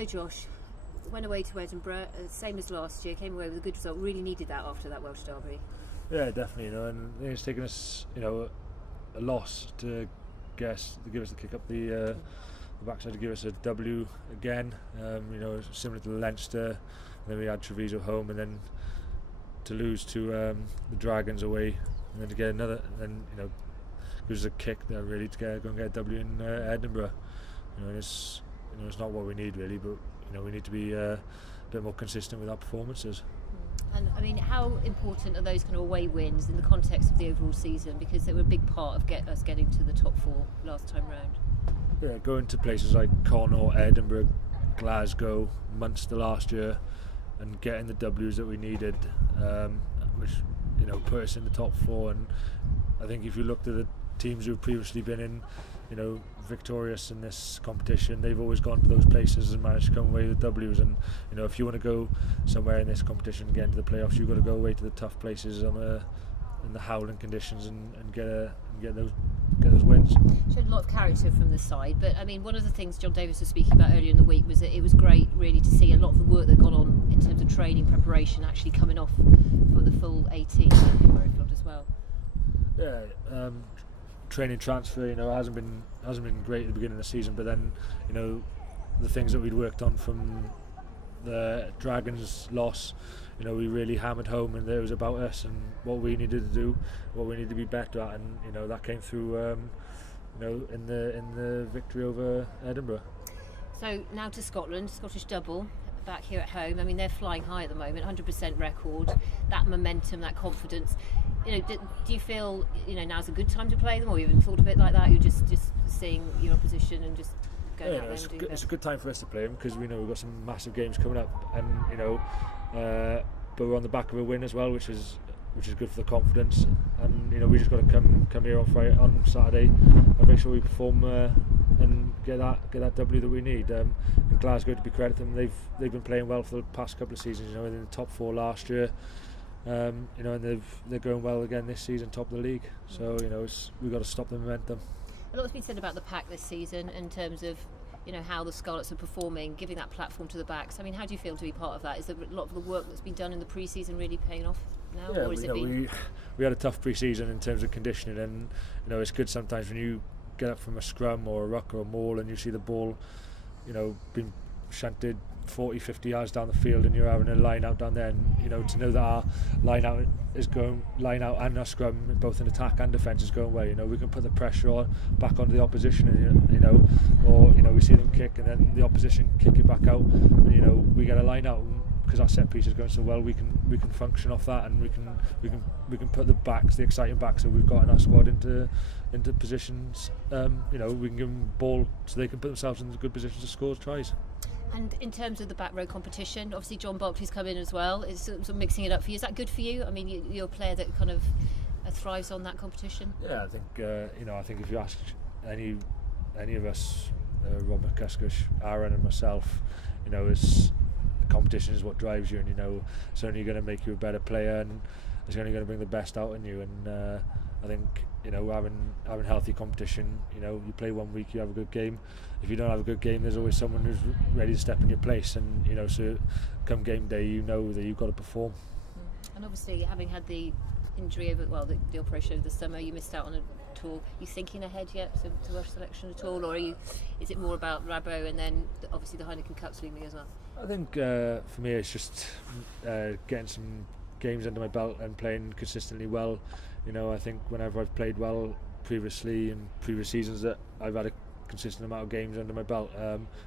So Josh, went away to Edinburgh, same as last year, came away with a good result, really needed that after that Welsh derby. Yeah, definitely, and it's taken us, a loss to give us the kick up the backside to give us a W again, similar to Leinster, and then we had Treviso home, and then to lose to the Dragons away, and then to get another, and then gives us a kick there really to go and get a W in Edinburgh. And it's not what we need really, but we need to be a bit more consistent with our performances. And I mean, how important are those kind of away wins in the context of the overall season? Because they were a big part of us getting to the top four last time round. Yeah, going to places like Connaught, Edinburgh, Glasgow, Munster last year, and getting the W's that we needed, which put us in the top four. And I think if you looked at the teams who've previously been in, victorious in this competition, they've always gone to those places and managed to come away with W's. And if you want to go somewhere in this competition and get into the playoffs, you've got to go away to the tough places in the howling conditions and get those wins. Showed a lot of character from the side, but I mean, one of the things John Davis was speaking about earlier in the week was that it was great really to see a lot of the work that got on in terms of training preparation actually coming off for the full 18 in Murrayfield as well. Yeah, training transfer hasn't been great at the beginning of the season, but then the things that we'd worked on from the Dragons loss, we really hammered home, and it was about us and what we needed to do, what we needed to be better at, and that came through in the victory over Edinburgh. So now to Scotland, Scottish double back here at home. I mean, they're flying high at the moment, 100% record, that momentum, that confidence. Do you feel now's a good time to play them, or you even thought of it like that? You're just seeing your opposition and just going out there and doing it's a good time for us to play them, because we know we've got some massive games coming up, and but we're on the back of a win as well, which is good for the confidence. And we just got to come here on Saturday and make sure we perform and get that W that we need. And Glasgow, to be credited them, they've been playing well for the past couple of seasons. In the top four last year. And they're going well again this season, top of the league. So we've got to stop the momentum. A lot has been said about the pack this season in terms of how the Scarlets are performing, giving that platform to the backs. I mean, how do you feel to be part of that? Is there a lot of the work that's been done in the pre-season really paying off now? Yeah, or is we had a tough pre-season in terms of conditioning, and it's good sometimes when you get up from a scrum or a ruck or a maul and you see the ball being shunted 40-50 yards down the field, and you're having a line out down there, and to know that our line out and our scrum both in attack and defence is going well, we can put the pressure back onto the opposition, and or we see them kick and then the opposition kick it back out, and we get a line out, because our set piece is going so well, we can function off that, and we can put the exciting backs that we've got in our squad into positions. We can give them ball so they can put themselves in good positions to score tries. And in terms of the back row competition, obviously John Barclay's come in as well. Is sort of mixing it up for you. Is that good for you? I mean, you're a player that kind of thrives on that competition. Yeah, I think if you ask any of us, Rob McCusker, Aaron, and myself, it's competition is what drives you, and it's only going to make you a better player, and it's only going to bring the best out in you. And I think having healthy competition, you play 1 week, you have a good game. If you don't have a good game, there's always someone who's ready to step in your place, and so come game day, that you've got to perform. And obviously, having had the injury the operation over the summer, you missed out on a tour. Are you thinking ahead yet to Welsh selection at all, or is it more about Rabo and then obviously the Heineken Cup's looming as well? I think for me it's just getting some games under my belt and playing consistently well. I think whenever I've played well previously in previous seasons, that I've had a consistent amount of games under my belt,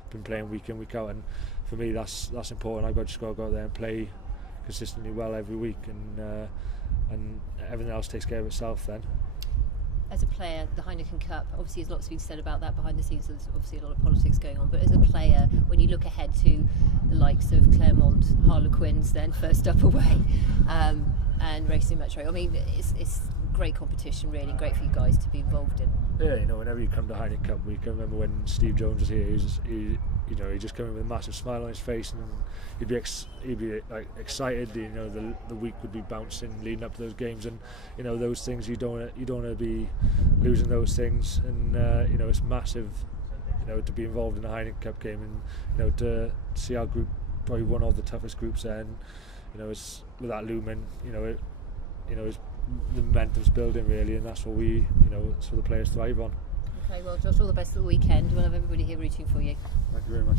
been playing week in, week out, and for me that's important. I've just got to go out there and play consistently well every week, and everything else takes care of itself then. As a player, the Heineken Cup, obviously there's lots been said about that behind the scenes, there's obviously a lot of politics going on, but as a player, when you look ahead to the likes of Claremont, Harlequins, then first up away, and Racing Metro, I mean, it's great competition really, and great for you guys to be involved in. Yeah, whenever you come to Heineken Cup week, I remember when Steve Jones was here, he just came in with a massive smile on his face, and he'd be like excited. The week would be bouncing leading up to those games, and those things you don't want to be losing those things, and it's massive you know, to be involved in the Heineken Cup game, and you know, to see our group probably one of the toughest groups there, and you know, it's with that looming, you know, it's the momentum's building really, and that's what we, you know, that's what the players thrive on. Okay, well, Josh, all the best for the weekend. We'll have everybody here rooting for you. Thank you very much.